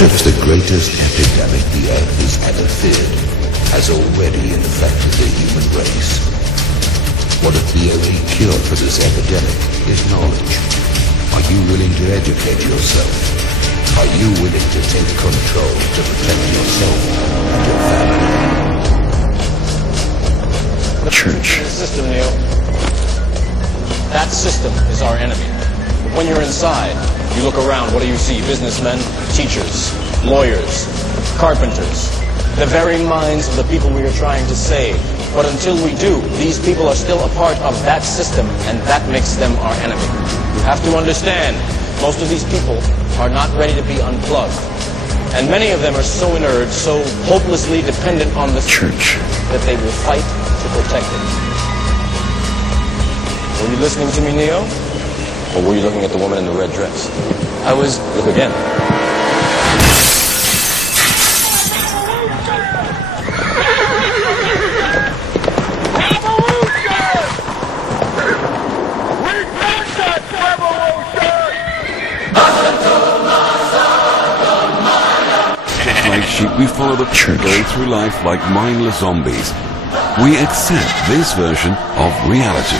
Perhaps the greatest epidemic the earth has ever feared has already infected the human race. What if the only cure for this epidemic is knowledge? Are you willing to educate yourself? Are you willing to take control to protect yourself and your family? The church. System, Neil. That system is our enemy. When you're inside, you look around, what do you see? Businessmen, teachers, lawyers, carpenters, the very minds of the people we are trying to save. But until we do, these people are still a part of that system, and that makes them our enemy. You have to understand, most of these people are not ready to be unplugged. And many of them are so inert, so hopelessly dependent on the church, that they will fight to protect it. Were you listening to me, Neo? Or were you looking at the woman in the red dress? I was. Look again. Like sheep, we follow the church, go through life like mindless zombies. We accept this version of reality.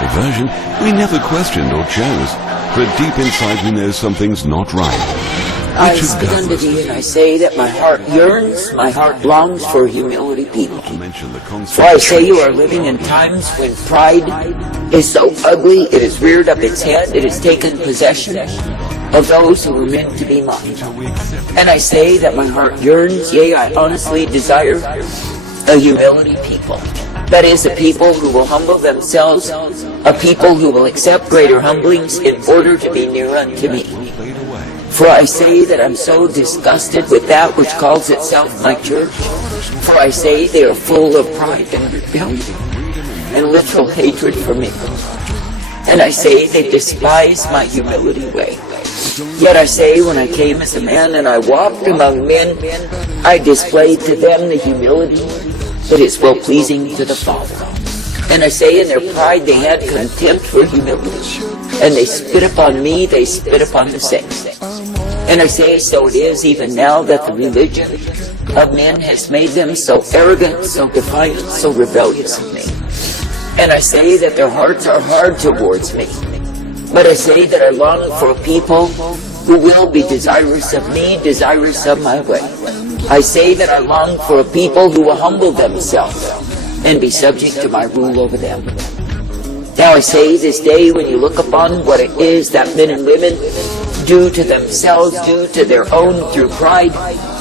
A version we never questioned or chose, but deep inside we know something's not right. I speak unto thee, and I say that my heart yearns, my heart longs for humility people. For I say you are living in times when pride is so ugly, it has reared up its head, it has taken possession of those who were meant to be mine. And I say that my heart yearns, yea, I honestly desire a humility people. That is, a people who will humble themselves, a people who will accept greater humblings in order to be near unto me. For I say that I'm so disgusted with that which calls itself my church. For I say they are full of pride and rebellion and literal hatred for me. And I say they despise my humility way. Yet I say, when I came as a man and I walked among men, I displayed to them the humility that is well-pleasing to the Father. And I say, in their pride they had contempt for humility, and they spit upon me, they spit upon the saints. And I say, so it is even now that the religion of men has made them so arrogant, so defiant, so rebellious of me. And I say that their hearts are hard towards me. But I say that I long for a people who will be desirous of me, desirous of my way. I say that I long for a people who will humble themselves and be subject to my rule over them. Now I say this day, when you look upon what it is that men and women do to themselves, do to their own through pride,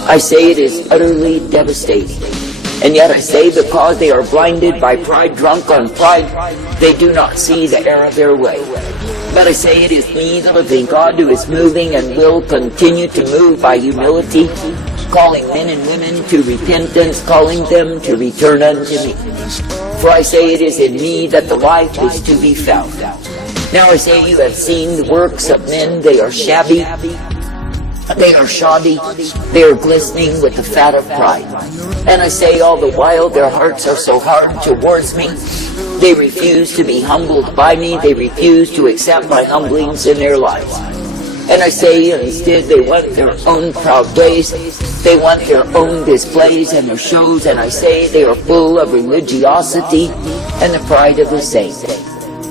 I say it is utterly devastating. And yet I say, because they are blinded by pride, drunk on pride, they do not see the error of their way. But I say it is me, the living God, who is moving and will continue to move by humility, calling men and women to repentance, calling them to return unto me. For I say it is in me that the life is to be found. Now I say, you have seen the works of men, they are shabby, they are shoddy, they are glistening with the fat of pride. And I say, all the while their hearts are so hard towards me, they refuse to be humbled by me, they refuse to accept my humblings in their lives. And I say, instead they want their own proud days, they want their own displays and their shows, and I say they are full of religiosity and the pride of the saints.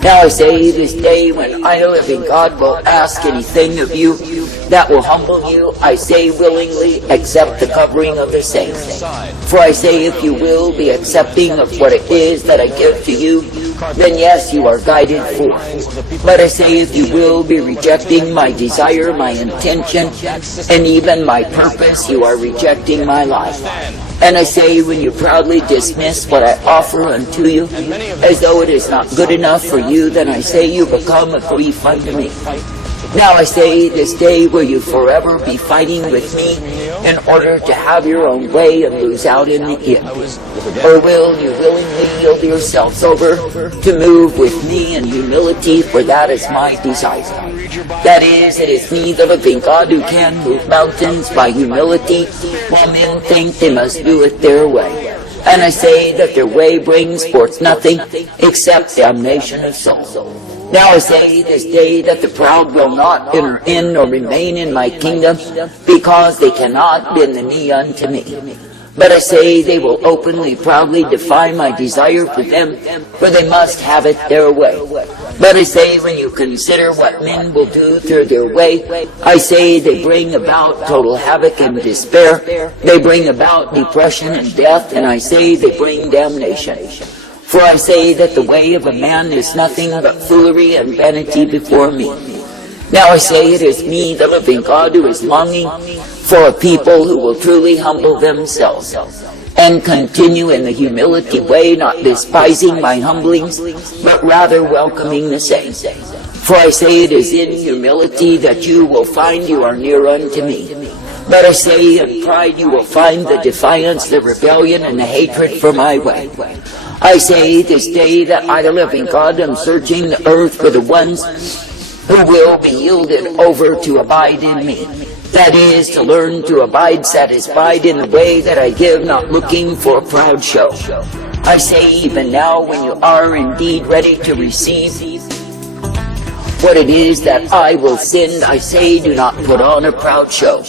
Now I say, this day when I, the living God, will ask anything of you that will humble you, I say willingly accept the covering of the saints. For I say, if you will be accepting of what it is that I give to you, then yes, you are guided forth. But I say, if you will be rejecting my desire, my intention, and even my purpose, you are rejecting my life. And I say, when you proudly dismiss what I offer unto you, as though it is not good enough for you, then I say you become a grief unto me. Now I say, this day will you forever be fighting with me in order to have your own way and lose out in the end? Or will you willingly yield yourselves over to move with me in humility, for that is my desire. That is, it is me, the living God, who can move mountains by humility, while men think they must do it their way. And I say that their way brings forth nothing except damnation of soul. Now I say this day that the proud will not enter in nor remain in my kingdom, because they cannot bend the knee unto me. But I say they will openly, proudly defy my desire for them, for they must have it their way. But I say when you consider what men will do through their way, I say they bring about total havoc and despair. They bring about depression and death, and I say they bring damnation. For I say that the way of a man is nothing but foolery and vanity before me. Now I say it is me, the living God, who is longing for a people who will truly humble themselves and continue in the humility way, not despising my humblings, but rather welcoming the same. For I say it is in humility that you will find you are near unto me. But I say in pride you will find the defiance, the rebellion, and the hatred for my way. I say this day that I, the living God, am searching the earth for the ones who will be yielded over to abide in me. That is, to learn to abide satisfied in the way that I give, not looking for a proud show. I say even now, when you are indeed ready to receive what it is that I will send, I say do not put on a proud show.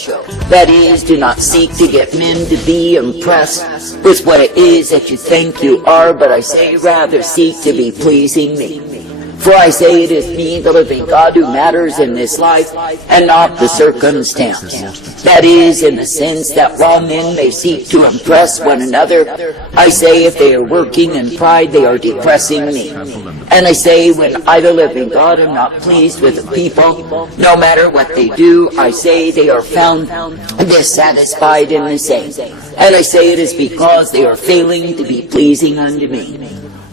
That is, do not seek to get men to be impressed with what it is that you think you are, but I say rather seek to be pleasing me. For I say it is me, the living God, who matters in this life, and not the circumstance. That is, in the sense that while men may seek to impress one another, I say if they are working in pride, they are depressing me. And I say when I, the living God, am not pleased with the people, no matter what they do, I say they are found dissatisfied in the same. And I say it is because they are failing to be pleasing unto me.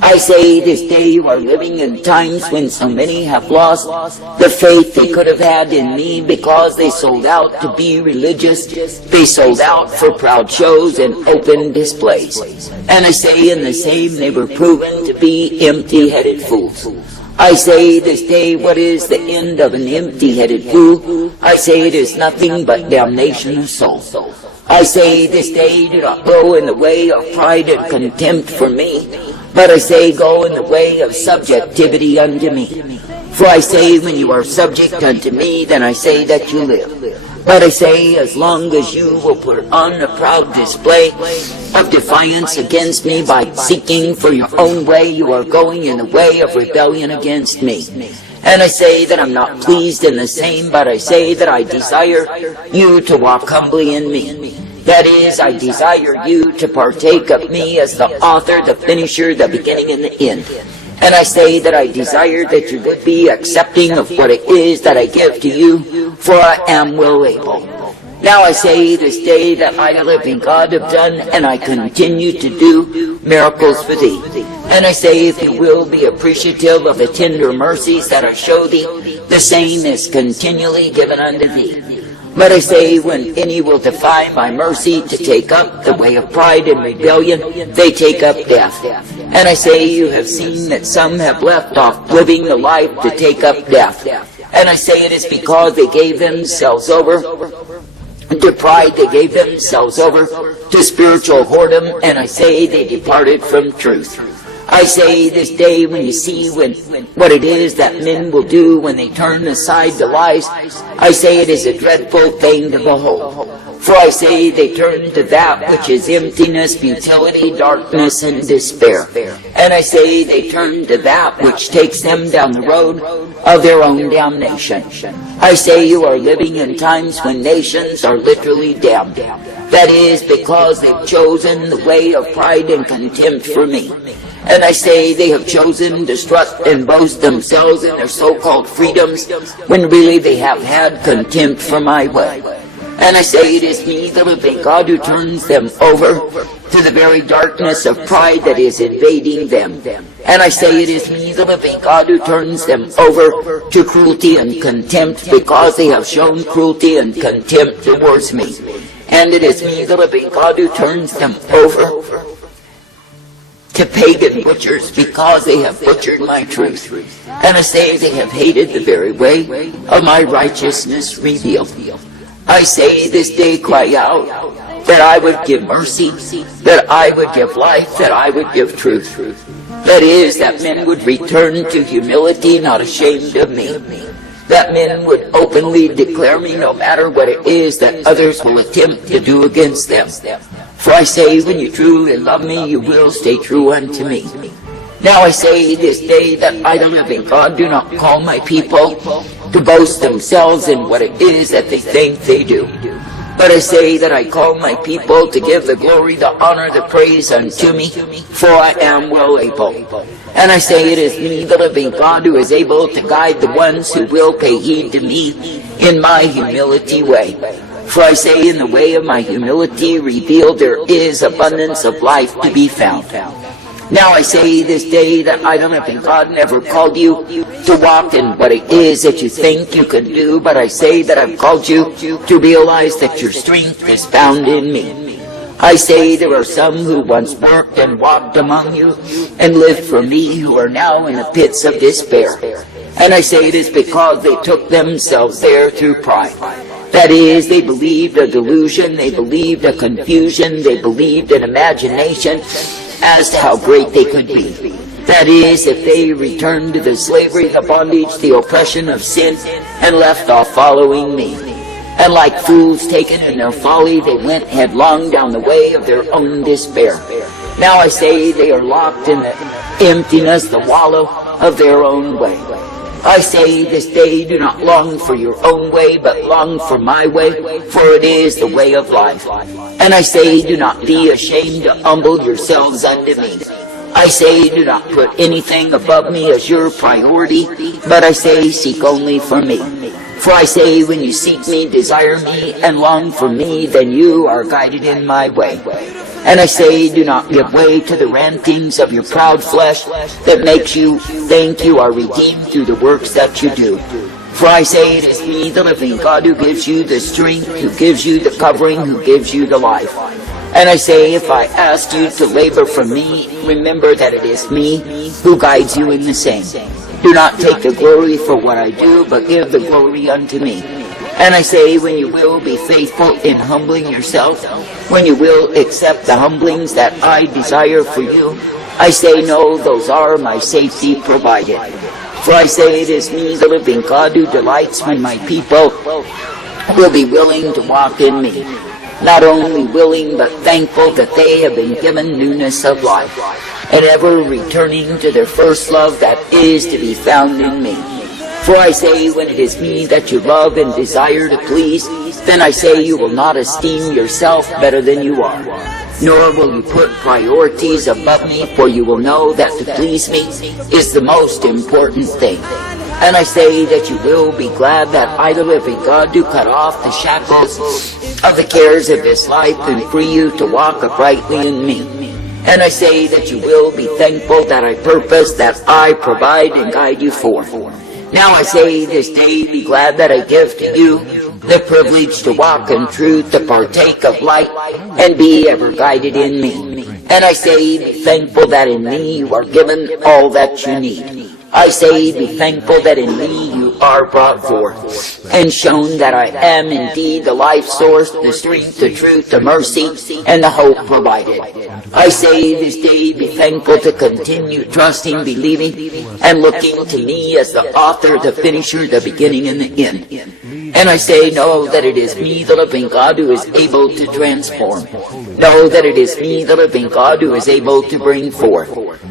I say this day you are living in times when so many have lost the faith they could have had in me because they sold out to be religious. They sold out for proud shows and open displays. And I say in the same they were proven to be empty-headed fools. I say this day, what is the end of an empty-headed fool? I say it is nothing but damnation of soul. I say this day, do not go in the way of pride and contempt for me, but I say go in the way of subjectivity unto me. For I say when you are subject unto me, then I say that you live. But I say as long as you will put on a proud display of defiance against me by seeking for your own way, you are going in the way of rebellion against me. And I say that I'm not pleased in the same, but I say that I desire you to walk humbly in me. That is, I desire you to partake of me as the author, the finisher, the beginning, and the end. And I say that I desire that you would be accepting of what it is that I give to you, for I am well able. Now I say this day that I, the living God, have done, and I continue to do miracles for thee. And I say if you will be appreciative of the tender mercies that I show thee, the same is continually given unto thee. But I say when any will defy my mercy to take up the way of pride and rebellion, they take up death. And I say you have seen that some have left off living the life to take up death. And I say it is because they gave themselves over to pride, they gave themselves over to spiritual whoredom, and I say they departed from truth. I say this day when you see what it is that men will do when they turn aside the lies, I say it is a dreadful thing to behold. For I say they turn to that which is emptiness, futility, darkness, and despair. And I say they turn to that which takes them down the road of their own damnation. I say you are living in times when nations are literally damned. That is because they've chosen the way of pride and contempt for me. And I say they have chosen to strut and boast themselves in their so-called freedoms, when really they have had contempt for my way. And I say it is me, the living God, who turns them over to the very darkness of pride that is invading them. And I say it is me, the living God, who turns them over to cruelty and contempt, because they have shown cruelty and contempt towards me. And it is me, the living God, who turns them over to pagan butchers, because they have butchered my truth. And I say they have hated the very way of my righteousness revealed. I say this day cry out that I would give mercy, that I would give life, that I would give truth. That is, that men would return to humility, not ashamed of me. That men would openly declare me no matter what it is that others will attempt to do against them. For I say, when you truly love me, you will stay true unto me. Now I say this day that I, the living God, do not call my people to boast themselves in what it is that they think they do. But I say that I call my people to give the glory, the honor, the praise unto me, for I am well able. And I say it is me, the living God, who is able to guide the ones who will pay heed to me in my humility way. For I say, in the way of my humility revealed there is abundance of life to be found. Now I say this day that I, the living God, never called you to walk in what it is that you think you can do, but I say that I've called you to realize that your strength is found in me. I say there are some who once worked and walked among you and lived for me, who are now in the pits of despair. And I say it is because they took themselves there through pride. That is, they believed a delusion, they believed a confusion, they believed an imagination as to how great they could be. That is, if they returned to the slavery, the bondage, the oppression of sin, and left off following me. And like fools taken in their folly, they went headlong down the way of their own despair. Now I say they are locked in the emptiness, the wallow of their own way. I say this day, do not long for your own way, but long for my way, for it is the way of life. And I say, do not be ashamed to humble yourselves unto me. I say, do not put anything above me as your priority, but I say, seek only for me. For I say, when you seek me, desire me, and long for me, then you are guided in my way. And I say, do not give way to the rantings of your proud flesh that makes you think you are redeemed through the works that you do. For I say, it is me, the living God, who gives you the strength, who gives you the covering, who gives you the life. And I say, if I ask you to labor for me, remember that it is me who guides you in the same. Do not take the glory for what I do, but give the glory unto me. And I say, when you will be faithful in humbling yourself, when you will accept the humblings that I desire for you, I say, no, those are my safety provided. For I say, it is me, the living God, who delights when my people will be willing to walk in me. Not only willing, but thankful that they have been given newness of life, and ever returning to their first love that is to be found in me. For I say, when it is me that you love and desire to please, then I say you will not esteem yourself better than you are. Nor will you put priorities above me, for you will know that to please me is the most important thing. And I say that you will be glad that I, the living God, do cut off the shackles of the cares of this life and free you to walk uprightly in me. And I say that you will be thankful that I purpose, that I provide and guide you forth. Now I say this day, be glad that I give to you the privilege to walk in truth, to partake of light, and be ever guided in me. And I say, be thankful that in me you are given all that you need. I say, be thankful that in me you are brought forth, and shown that I am indeed the life source, the strength, the truth, the mercy, and the hope provided. I say this day, be thankful to continue trusting, believing, and looking to me as the author, the finisher, the beginning, and the end. And I say, know that it is me, the living God, who is able to transform. Know that it is me, the living God, who is able to bring forth.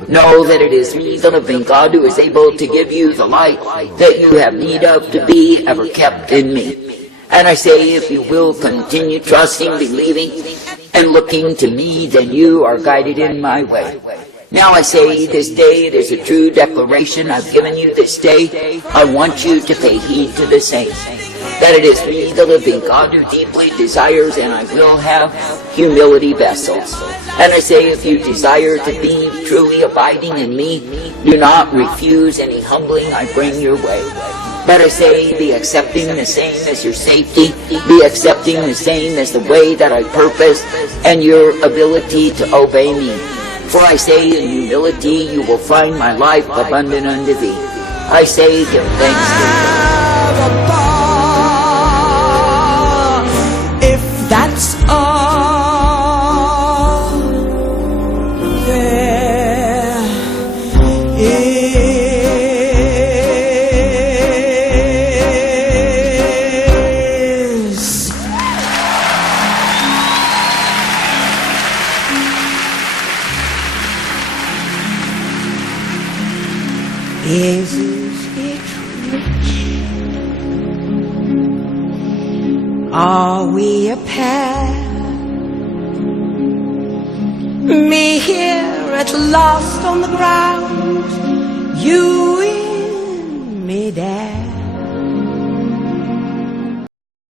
Know that it is me, the living God, who is able to give you the light that you have need of to be ever kept in me. And I say, if you will continue trusting, believing, and looking to me, then you are guided in my way. Now I say, this day it is a true declaration I've given you this day. I want you to pay heed to the same. That it is me, the living God, who deeply desires, and I will have humility vessels. And I say, if you desire to be truly abiding in me, do not refuse any humbling I bring your way. But I say, be accepting the same as your safety, be accepting the same as the way that I purpose, and your ability to obey me. For I say, in humility you will find my life abundant unto thee. I say, give thanks to God. That's all there Is it rich? Are we a pair? Me here at last on the ground, you in midair.